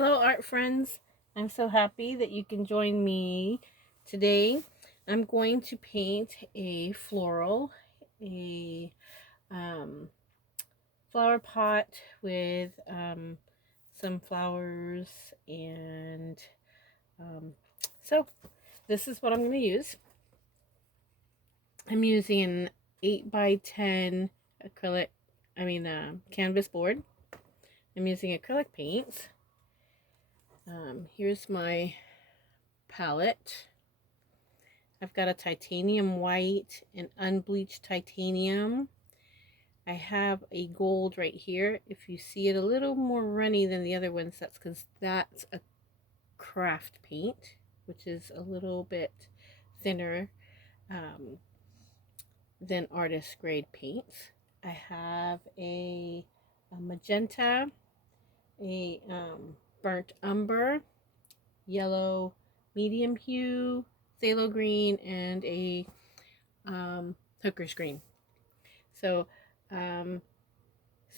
Hello, art friends. I'm so happy that you can join me today. I'm going to paint a floral, a um, flower pot with some flowers, and um, so this is what I'm going to use. I'm using an 8 by 10 acrylic, canvas board. I'm using acrylic paints. Here's my palette. I've got a titanium white and unbleached titanium. I have a gold right here. If you see it a little more runny than the other ones, that's because that's a craft paint, which is a little bit thinner um, than artist grade paints. I have a magenta, a burnt umber, yellow medium hue, phthalo green, and a hooker's green. So some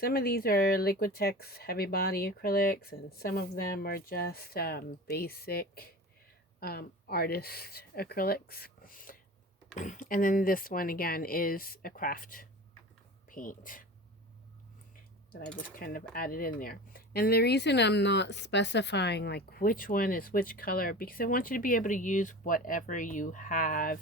of these are Liquitex heavy body acrylics, and some of them are just basic artist acrylics. And then this one again is a craft paint that I just kind of added in there. And the reason I'm not specifying like which one is which color, because I want you to be able to use whatever you have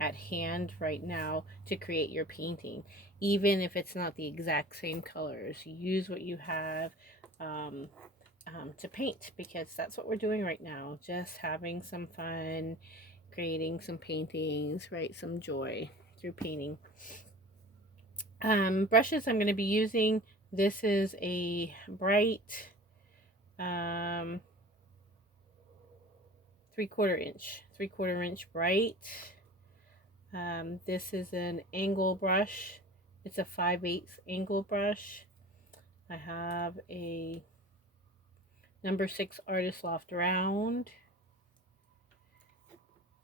at hand right now to create your painting, even if it's not the exact same colors. Use what you have to paint, because that's what we're doing right now, just having some fun, creating some paintings, right? Some joy through painting. Brushes I'm going to be using, this is a bright 3/4 inch bright. This is an angle brush. It's a 5/8 angle brush. I have a number 6 Artist Loft round.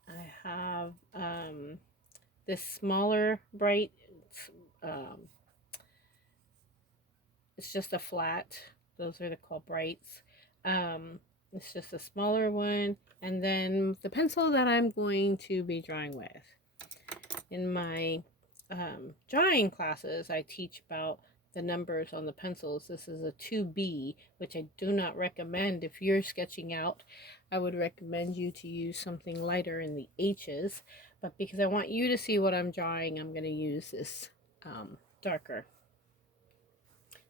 I have this smaller bright. It's just a flat. Those are called brights. It's just a smaller one. And then the pencil that I'm going to be drawing with. In my drawing classes, I teach about the numbers on the pencils. This is a 2B, which I do not recommend if you're sketching out. I would recommend you to use something lighter in the H's, but because I want you to see what I'm drawing, I'm going to use this darker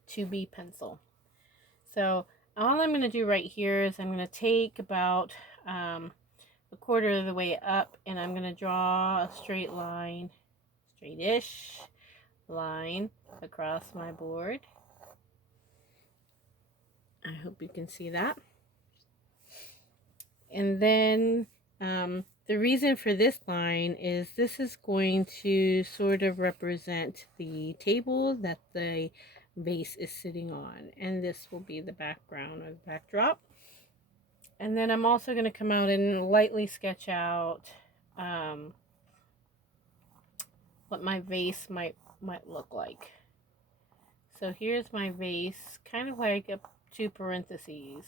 2B pencil. So all I'm going to do right here is I'm going to take about a quarter of the way up, and I'm going to draw a straight line, straightish line across my board. I hope you can see that. And then the reason for this line is this is going to sort of represent the table that the vase is sitting on, and this will be the background or the backdrop. And then I'm also going to come out and lightly sketch out what my vase might look like. So here's my vase, kind of like a 2 parentheses.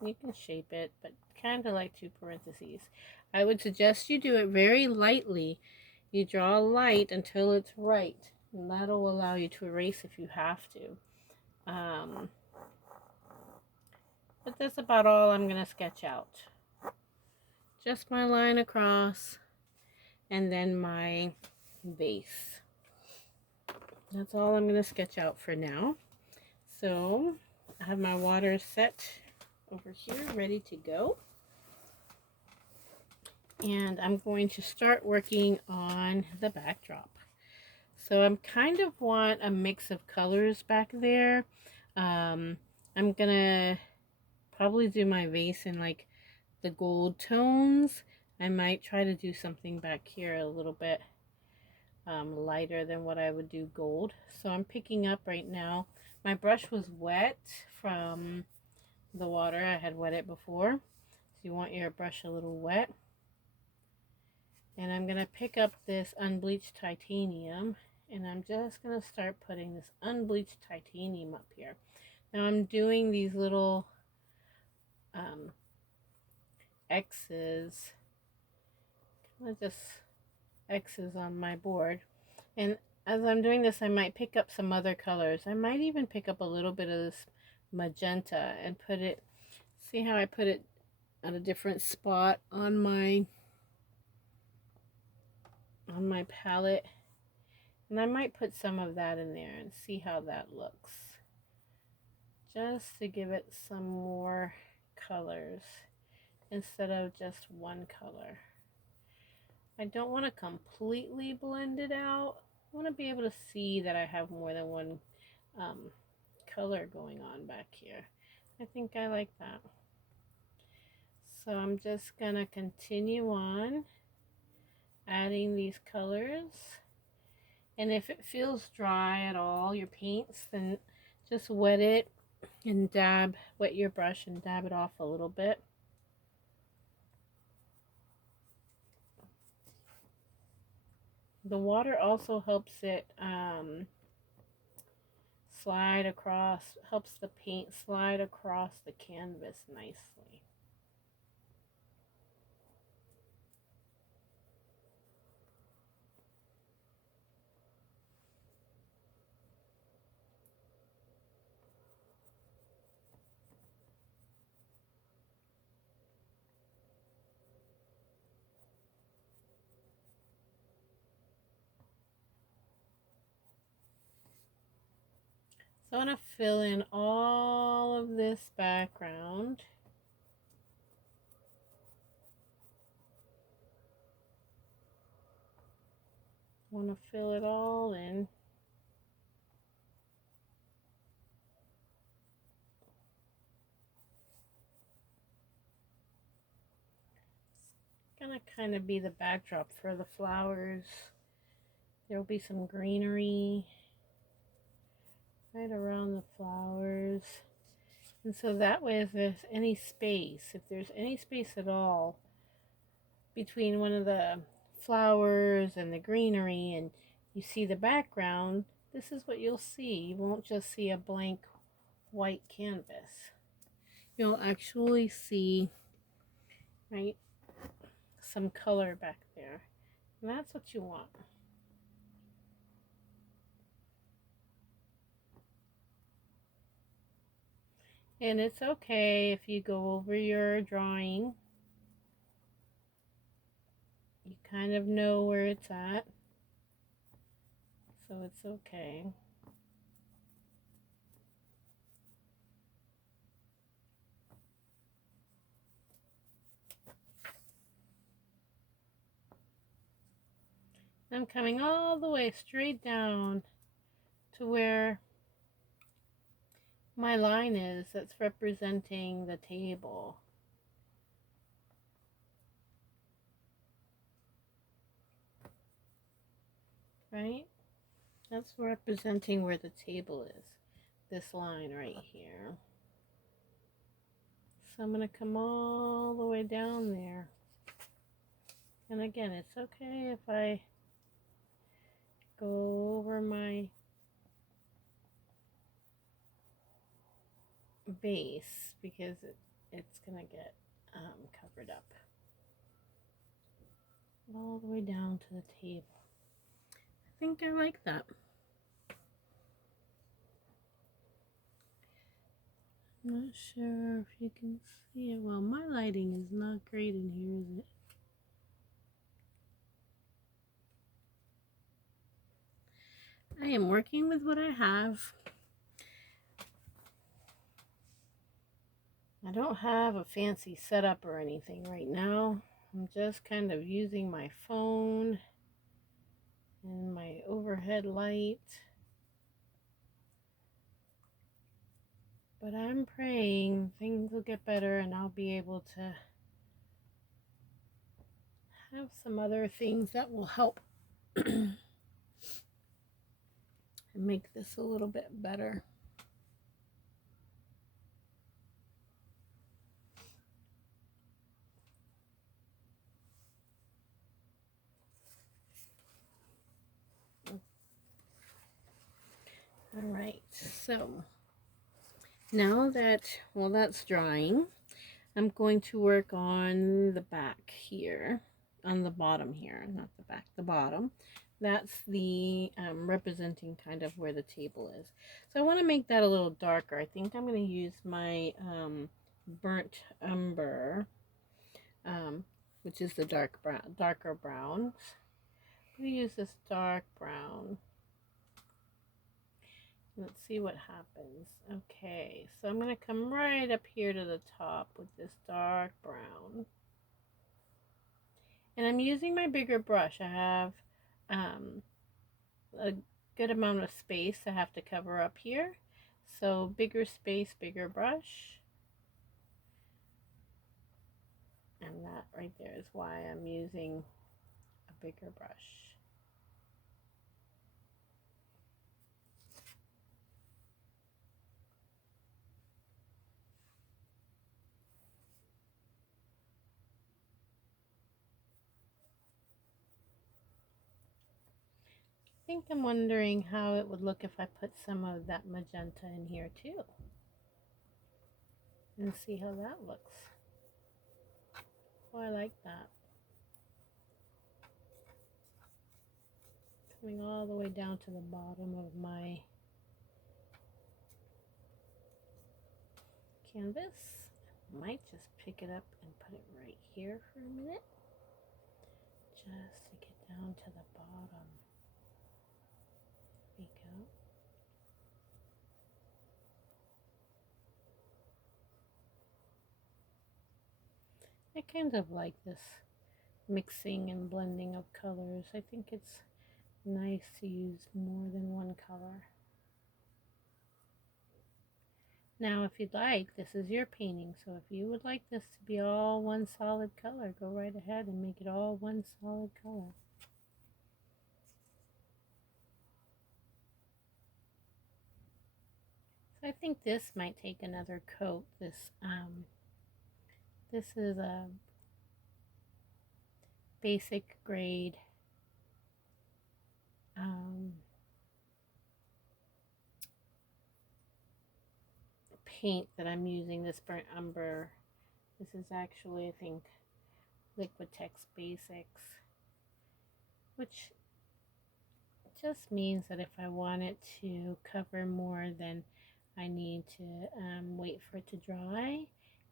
You can shape it, but kind of like 2 parentheses. I would suggest you do it very lightly. You draw light until it's right, and that'll allow you to erase if you have to. But that's about all I'm going to sketch out. Just my line across, and then my vase. That's all I'm going to sketch out for now. So I have my water set over here, ready to go. And I'm going to start working on the backdrop. So I'm kind of want a mix of colors back there. I'm gonna probably do my vase in like the gold tones. I might try to do something back here a little bit lighter than what I would do gold. So I'm picking up right now. My brush was wet from the water. I had wet it before. So you want your brush a little wet. And I'm going to pick up this unbleached titanium, and I'm just going to start putting this unbleached titanium up here. Now I'm doing these little X's, just X's on my board. And as I'm doing this, I might pick up some other colors. I might even pick up a little bit of this magenta and put it, see how I put it at a different spot on my palette. And I might put some of that in there and see how that looks. Just to give it some more colors instead of just one color. I don't want to completely blend it out. I want to be able to see that I have more than one color going on back here. I think I like that. So I'm just going to continue on adding these colors. And if it feels dry at all, your paints, then just wet it and wet your brush and dab it off a little bit. The water also helps it slide across, helps the paint slide across the canvas nicely. So I want to fill in all of this background. I want to fill it all in. It's gonna kind of be the backdrop for the flowers. There will be some greenery right around the flowers. And so that way, if there's any space at all between one of the flowers and the greenery, and you see the background, this is what you'll see. You won't just see a blank white canvas. You'll actually see, right, some color back there. And that's what you want. And it's okay if you go over your drawing. You kind of know where it's at. So it's okay. I'm coming all the way straight down to where my line is that's representing the table. Right? That's representing where the table is. This line right here. So I'm going to come all the way down there. And again, it's okay if I go over my base because it's going to get covered up. All the way down to the table. I think I like that. I'm not sure if you can see it. Well, my lighting is not great in here, is it? I am working with what I have. I don't have a fancy setup or anything right now. I'm just kind of using my phone and my overhead light. But I'm praying things will get better and I'll be able to have some other things that will help make this a little bit better. All right, so now that, well, that's drying, I'm going to work on the back here, on the bottom here, not the back, the bottom. That's the representing kind of where the table is. So I want to make that a little darker. I think I'm going to use my burnt umber, which is the darker brown. I'm going to use this dark brown. Let's see what happens. Okay, so I'm going to come right up here to the top with this dark brown. And I'm using my bigger brush. I have a good amount of space I have to cover up here. So bigger space, bigger brush. And that right there is why I'm using a bigger brush. I think I'm wondering how it would look if I put some of that magenta in here too. And see how that looks. Oh, I like that. Coming all the way down to the bottom of my canvas. Might just pick it up and put it right here for a minute. Just to get down to the bottom. There we go. I kind of like this mixing and blending of colors. I think it's nice to use more than one color. Now, if you'd like, this is your painting, so if you would like this to be all one solid color, go right ahead and make it all one solid color. So I think this might take another coat. This is a basic grade paint that I'm using, this burnt umber. This is actually, I think, Liquitex Basics, which just means that if I want it to cover more, then I need to wait for it to dry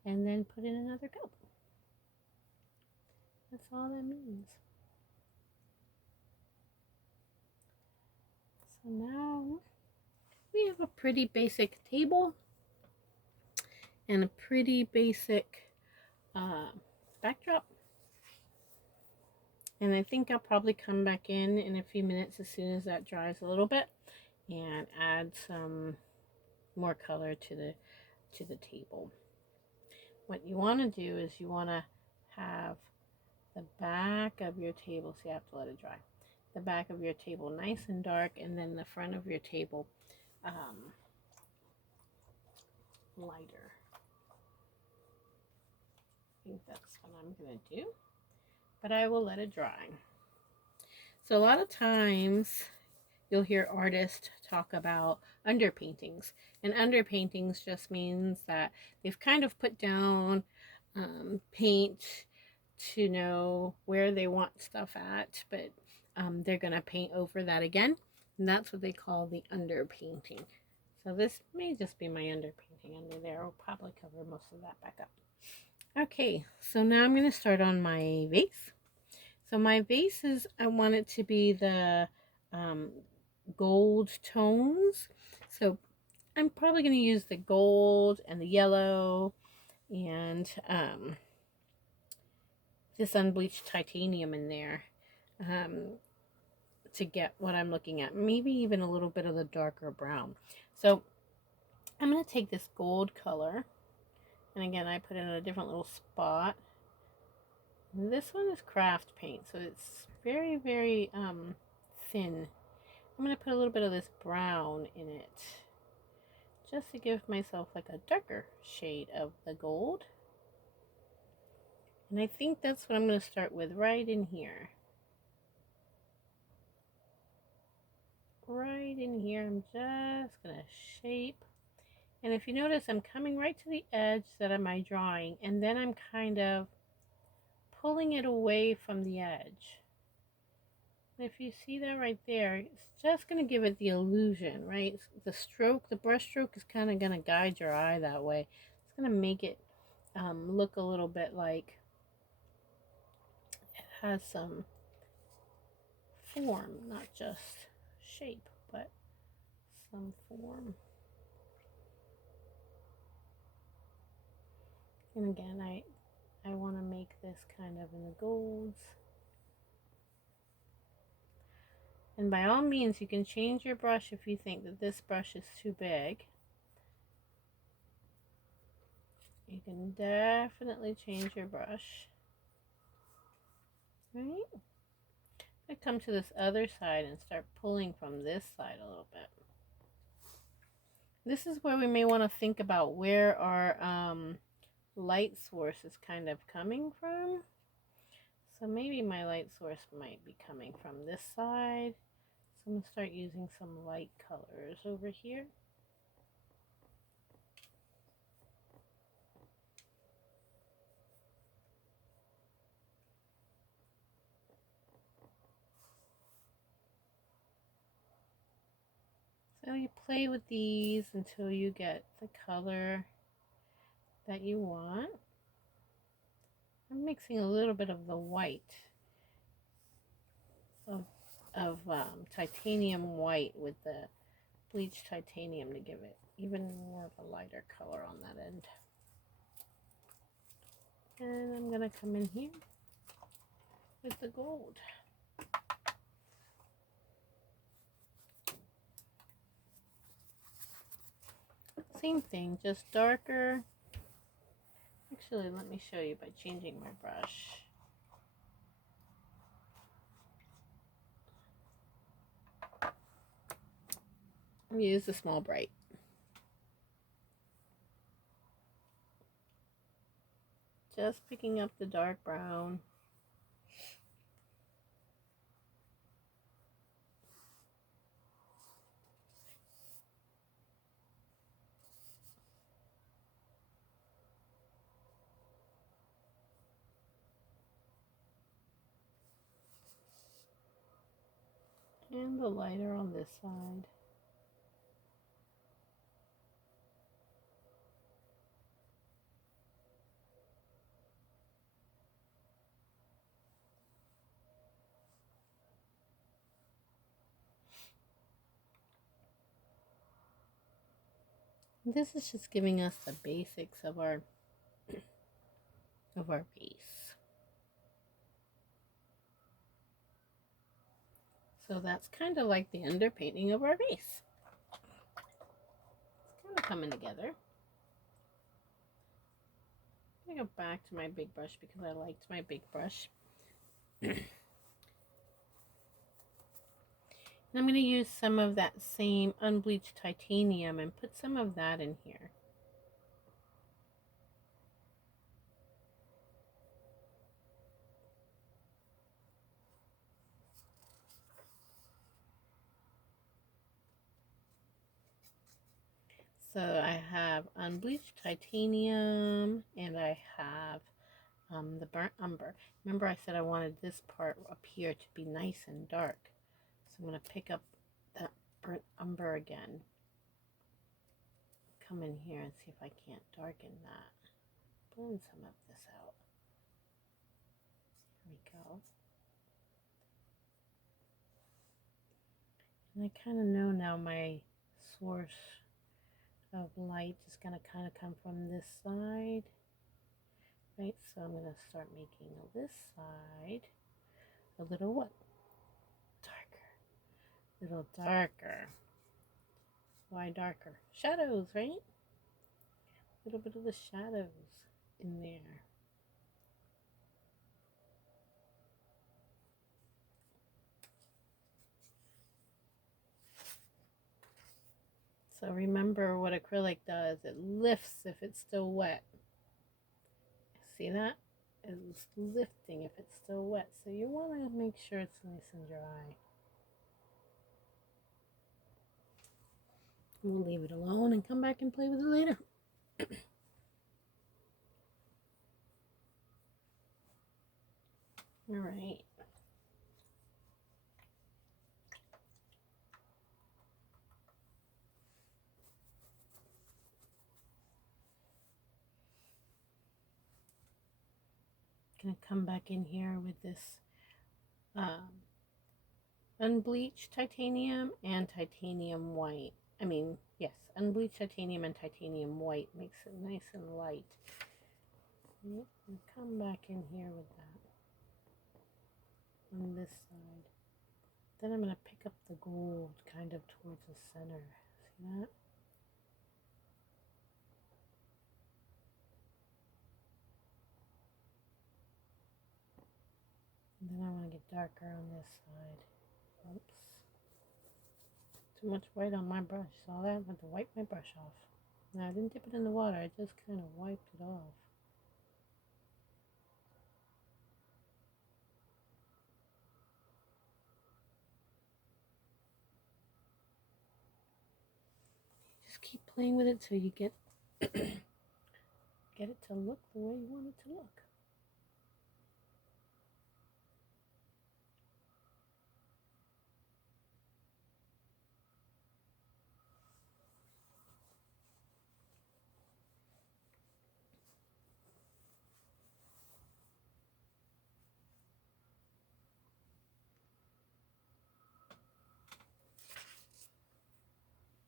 and then put in another coat. That's all that means. So now we have a pretty basic table and a pretty basic backdrop. And I think I'll probably come back in a few minutes as soon as that dries a little bit and add some more color to the table. What you want to do is you want to have the back of your table, so you have to let it dry, the back of your table nice and dark, and then the front of your table lighter. I think that's what I'm going to do, but I will let it dry. So a lot of times you'll hear artists talk about underpaintings, and underpaintings just means that they've kind of put down paint to know where they want stuff at, but they're going to paint over that again, and that's what they call the underpainting. So this may just be my underpainting under there. I'll probably cover most of that back up. Okay, so now I'm going to start on my vase. So my vases, I want it to be the gold tones. So I'm probably going to use the gold and the yellow and this unbleached titanium in there to get what I'm looking at. Maybe even a little bit of the darker brown. So I'm going to take this gold color, and again, I put it in a different little spot. And this one is craft paint, so it's very, very thin. I'm going to put a little bit of this brown in it, just to give myself like a darker shade of the gold. And I think that's what I'm going to start with right in here. Right in here, I'm just going to shape And if you notice, I'm coming right to the edge that of my drawing, and then I'm kind of pulling it away from the edge. And if you see that right there, it's just going to give it the illusion, right? The stroke, the brush stroke is kind of going to guide your eye that way. It's going to make it look a little bit like it has some form, not just shape, but some form. And again, I want to make this kind of in the golds. And by all means, you can change your brush if you think that this brush is too big. You can definitely change your brush. Right? I come to this other side and start pulling from this side a little bit. This is where we may want to think about where our light source is kind of coming from. So maybe my light source might be coming from this side. So I'm going to start using some light colors over here. So you play with these until you get the color that you want. I'm mixing a little bit of the white of titanium white with the bleached titanium to give it even more of a lighter color on that end. And I'm going to come in here with the gold. Same thing, just darker. Actually, let me show you by changing my brush. Use the small bright. Just picking up the dark brown. And the lighter on this side. This is just giving us the basics of our vase. So that's kind of like the underpainting of our vase. It's kind of coming together. I'm going to go back to my big brush because I liked my big brush. And I'm going to use some of that same unbleached titanium and put some of that in here. So I have unbleached titanium and I have the burnt umber. Remember I said I wanted this part up here to be nice and dark. So I'm going to pick up that burnt umber again. Come in here and see if I can't darken that. Blend some of this out. Here we go. And I kind of know now my source of light is going to kind of come from this side. Right, so I'm going to start making this side a little what? Darker. A little darker. Why darker? Shadows, right? A little bit of the shadows in there. So remember what acrylic does. It lifts if it's still wet. See that? It's lifting if it's still wet. So you want to make sure it's nice and dry. We'll leave it alone and come back and play with it later. All right. Gonna come back in here with this unbleached titanium and titanium white. Yes, unbleached titanium and titanium white makes it nice and light. Yep, and come back in here with that on this side. Then I'm going to pick up the gold kind of towards the center. See that? And then I want to get darker on this side. Oops. Too much white on my brush. Saw that? I had to wipe my brush off. No, I didn't dip it in the water. I just kind of wiped it off. Just keep playing with it till you get it to look the way you want it to look.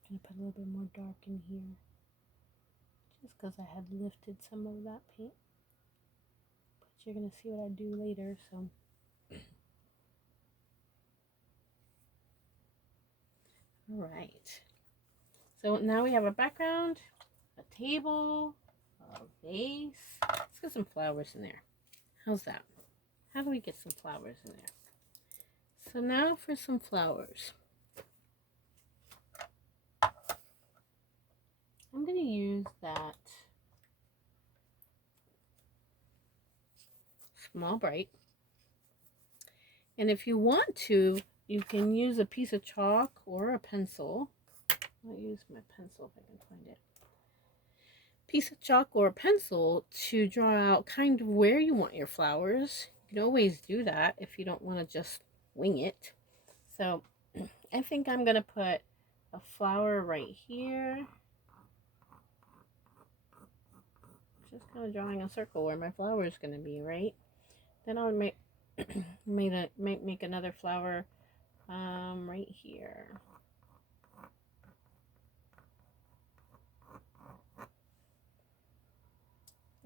I'm gonna put a little bit more dark in here, just because I had lifted some of that paint. But you're gonna see what I do later, so. All right. So now we have a background, a table, a vase. Let's get some flowers in there. How's that? How do we get some flowers in there? So now for some flowers. I'm going to use that Small Bright. And if you want to, you can use a piece of chalk or a pencil. I'll use my pencil if I can find it. Piece of chalk or a pencil to draw out kind of where you want your flowers. You can always do that if you don't want to just wing it. So I think I'm going to put a flower right here. Just kind of drawing a circle where my flower is going to be, right? Then I'll make another flower right here.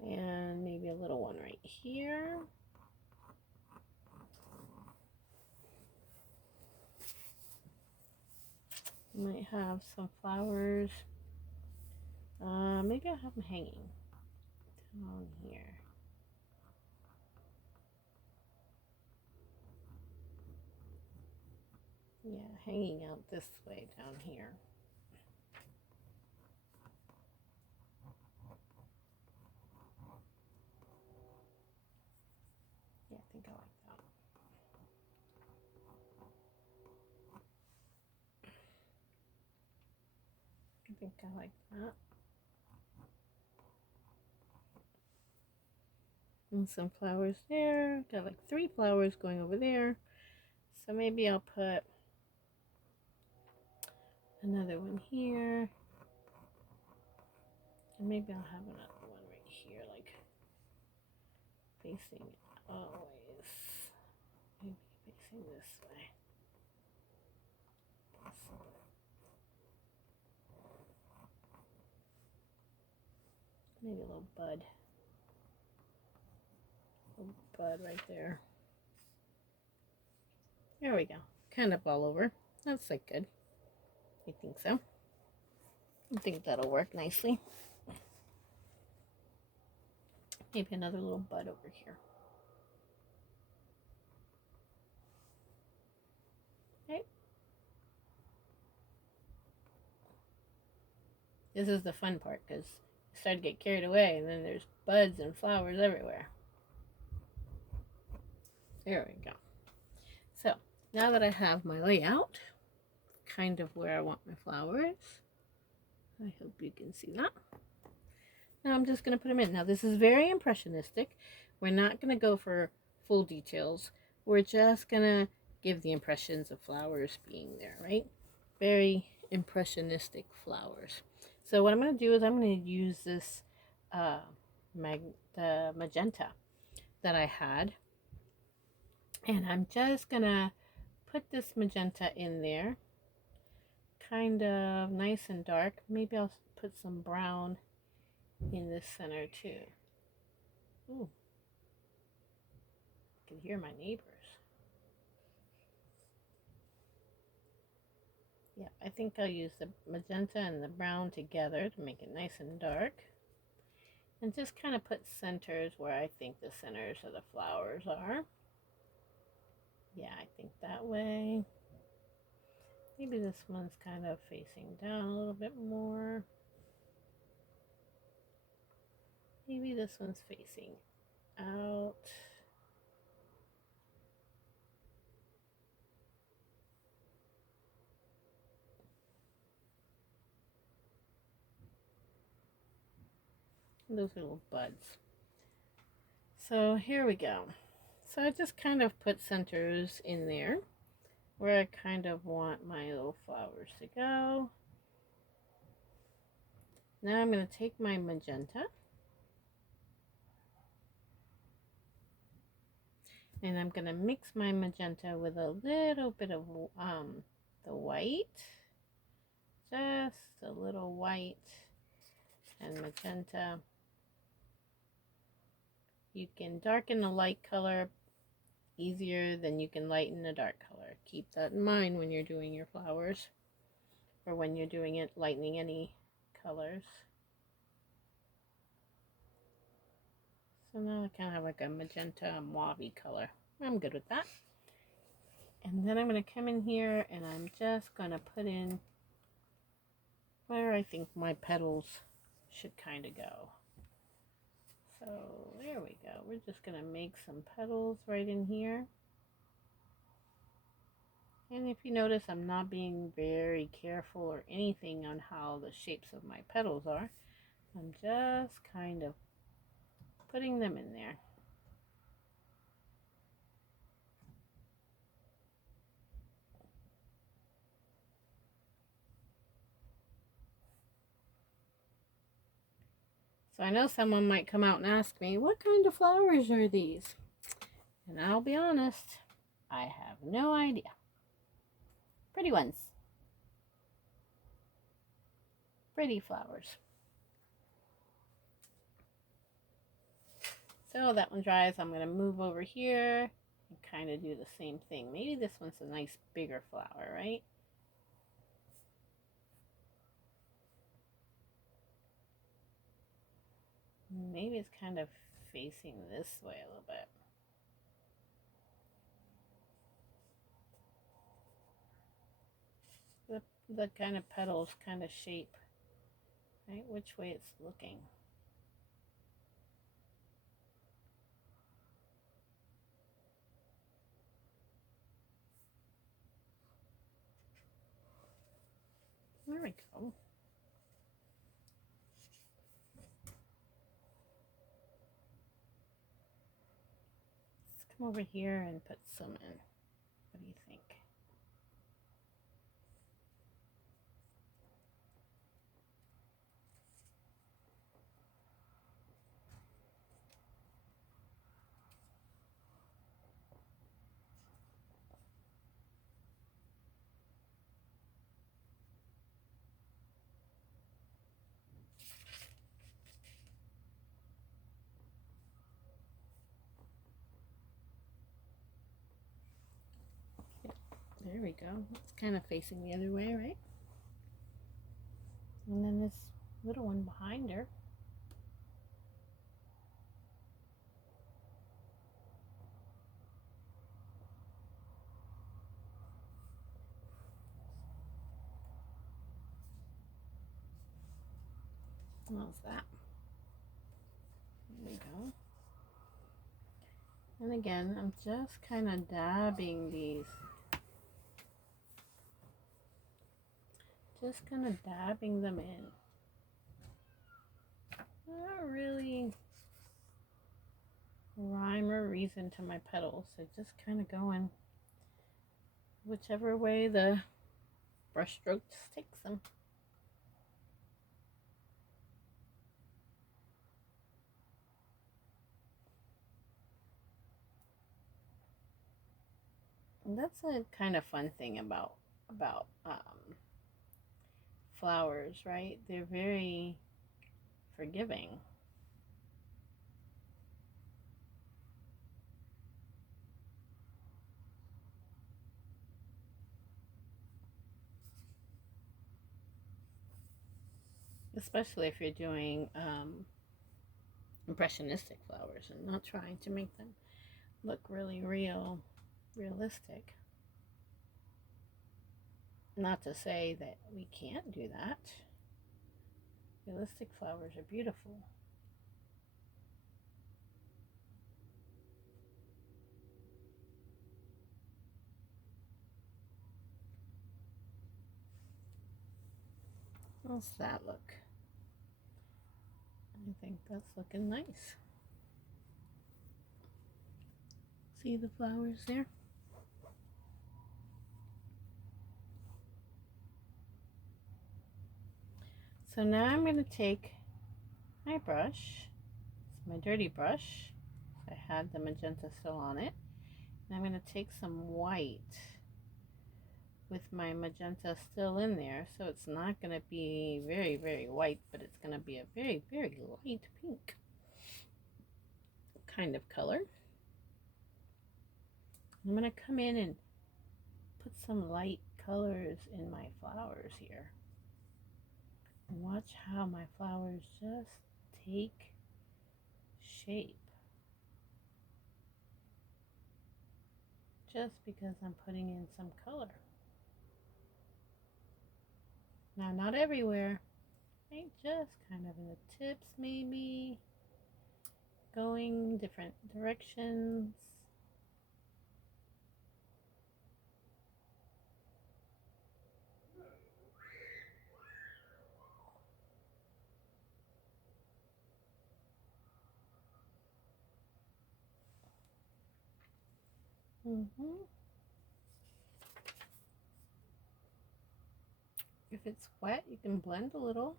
And maybe a little one right here. Might have some flowers. Maybe I'll have them hanging down here. Yeah, hanging out this way down here. Yeah, I think I like that. I think I like that. And some flowers there. Got like 3 flowers going over there. So maybe I'll put another one here. And maybe I'll have another one right here, like facing always. Maybe facing this way. Maybe a little bud. A little bud right there. There we go. Kind of all over. That's like good. I think so. I think that'll work nicely. Maybe another little bud over here. Okay. This is the fun part because you start to get carried away and then there's buds and flowers everywhere. There we go. So now that I have my layout, kind of where I want my flowers, I hope you can see that. Now I'm just going to put them in. Now this is very impressionistic. We're not going to go for full details. We're just going to give the impressions of flowers being there, right? Very impressionistic flowers. So what I'm going to do is I'm going to use this the magenta that I had. And I'm just going to put this magenta in there. Kind of nice and dark. Maybe I'll put some brown in the center too. Ooh, I can hear my neighbors. Yeah, I think I'll use the magenta and the brown together to make it nice and dark. And just kind of put centers where I think the centers of the flowers are. Yeah, I think that way. Maybe this one's kind of facing down a little bit more. Maybe this one's facing out. Those little buds. So here we go. So I just kind of put centers in there where I kind of want my little flowers to go. Now I'm going to take my magenta and I'm going to mix my magenta with a little bit of the white, just a little white and magenta. You can darken a light color easier than you can lighten a dark color. Keep that in mind when you're doing your flowers or when you're doing it, lightening any colors. So now I kind of have like a magenta mauve color. I'm good with that. And then I'm going to come in here and I'm just going to put in where I think my petals should kind of go. So there we go. We're just going to make some petals right in here. And if you notice, I'm not being very careful or anything on how the shapes of my petals are. I'm just kind of putting them in there. So I know someone might come out and ask me, what kind of flowers are these? And I'll be honest, I have no idea. Pretty ones. Pretty flowers. So that one dries. I'm going to move over here and kind of do the same thing. Maybe this one's a nice bigger flower, right? Maybe it's kind of facing this way a little bit. The kind of petals kind of shape, right? Which way it's looking. There we go. Let's come over here and put some in. What do you think? There we go. It's kind of facing the other way, right? And then this little one behind her. How's that? There we go. And again, I'm just kind of dabbing these. Just kind of dabbing them in. breeze into my petals. So just kind of going whichever way the brush stroke just takes them. And that's a kind of fun thing about flowers, right? They're very forgiving. Especially if you're doing impressionistic flowers and not trying to make them look really realistic. Not to say that we can't do that. Realistic flowers are beautiful. How's that look? I think that's looking nice. See the flowers there? So now I'm going to take my brush, it's my dirty brush, I had the magenta still on it, and I'm going to take some white with my magenta still in there, so it's not going to be very white, but it's going to be a very light pink kind of color. I'm going to come in and put some light colors in my flowers here. And watch how my flowers just take shape. Just because I'm putting in some color. Now, not everywhere, right? Just kind of in the tips, maybe. Going different directions. If it's wet, you can blend a little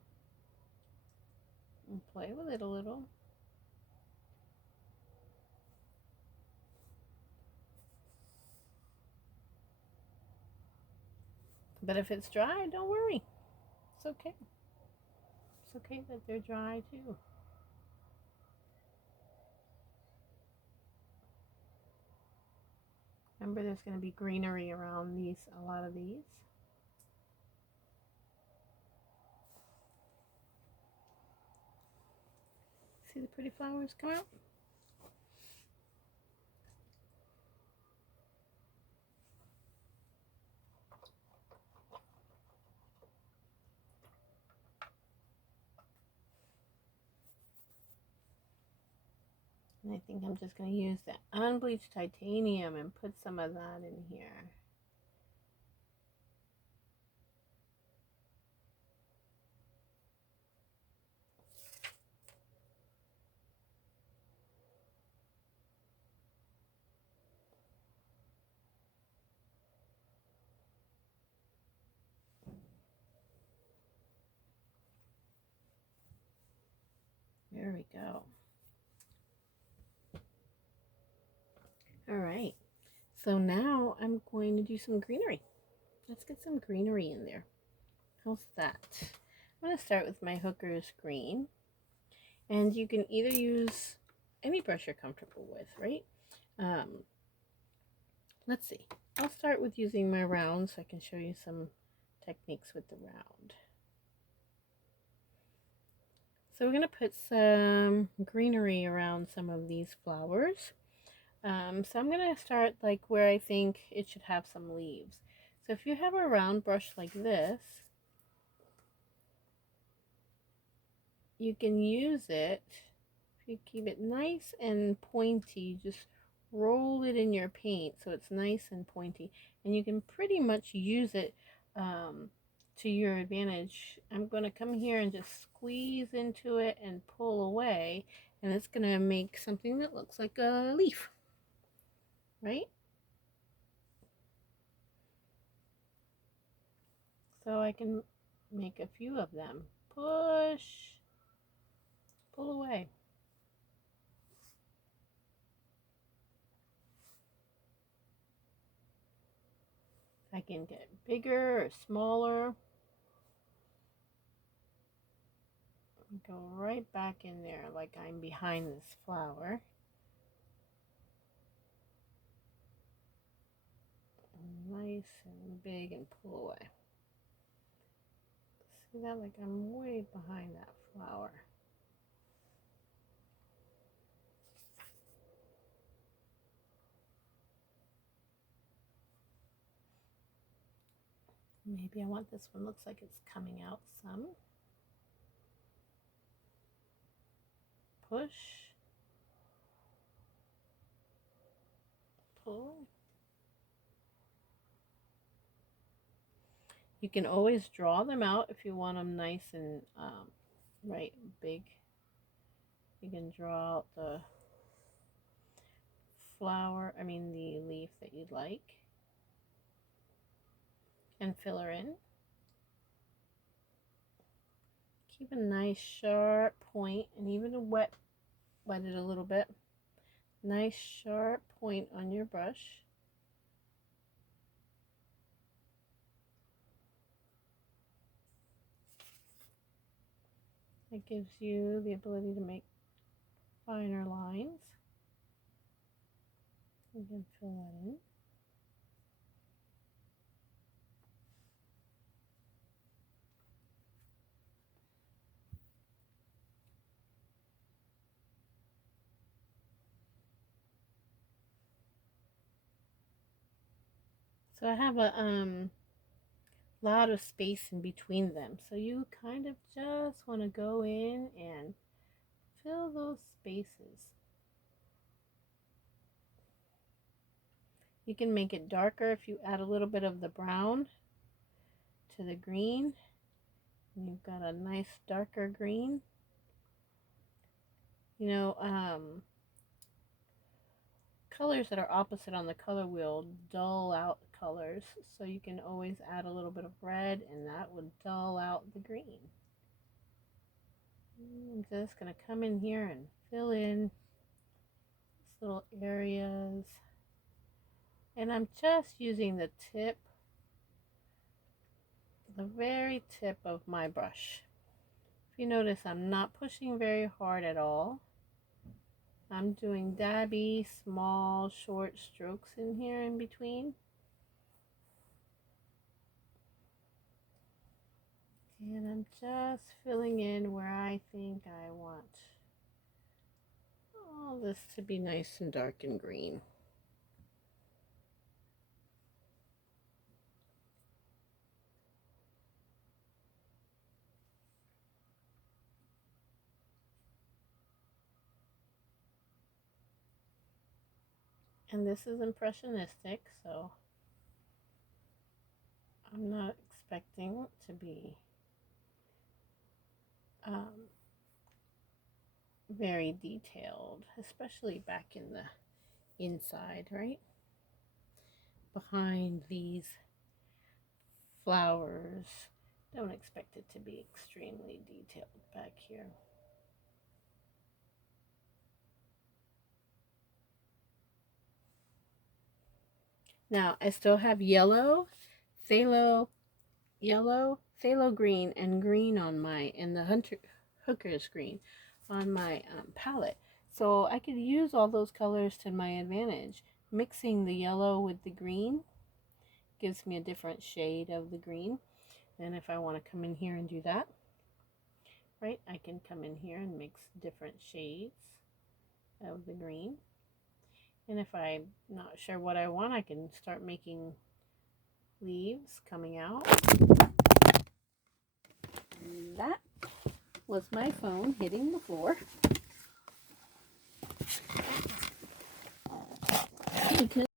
and play with it a little. But if it's dry, don't worry. It's okay. It's okay that they're dry too. Remember, there's going to be greenery around a lot of these. See the pretty flowers come out? And I think I'm just going to use the unbleached titanium and put some of that in here. There we go. All right. So now I'm going to do some greenery. Let's get some greenery in there. How's that? I'm going to start with my Hooker's green. And you can either use any brush you're comfortable with, right? Let's see. I'll start with using my round so I can show you some techniques with the round. So we're going to put some greenery around some of these flowers. So I'm going to start like where I think it should have some leaves. So if you have a round brush like this, you can use it. If you keep it nice and pointy, just roll it in your paint so it's nice and pointy. And you can pretty much use it to your advantage. I'm going to come here and just squeeze into it and pull away. And it's going to make something that looks like a leaf. right? So I can make a few of them. Push, pull away. I can get bigger or smaller. Go right back in there like I'm behind this flower. Nice and big and pull away. See that? Like I'm way behind that flower. Maybe I want this one, looks like it's coming out some. Push. Pull. You can always draw them out if you want them nice and right big. You can draw out the the leaf that you'd like and fill her in. Keep a nice sharp point and even wet it a little bit. Nice sharp point on your brush. It gives you the ability to make finer lines. You can fill that in. So I have a lot of space in between them. So you kind of just want to go in and fill those spaces. You can make it darker if you add a little bit of the brown to the green. And you've got a nice darker green. You know, colors that are opposite on the color wheel dull out colors, so you can always add a little bit of red and that would dull out the green. I'm just going to come in here and fill in these little areas, and I'm just using the very tip of my brush. If you notice, I'm not pushing very hard at all. I'm doing dabby, small, short strokes in here in between. And I'm just filling in where I think I want all this to be nice and dark and green. And this is impressionistic, so I'm not expecting it to be very detailed, especially back in the inside, right? Behind these flowers. Don't expect it to be extremely detailed back here. Now, I still have yellow, phthalo green, and green on and the hooker's green on my palette. So I could use all those colors to my advantage. Mixing the yellow with the green gives me a different shade of the green. And if I want to come in here and do that, right, I can come in here and mix different shades of the green. And if I'm not sure what I want, I can start making leaves coming out. And that was my phone hitting the floor. Because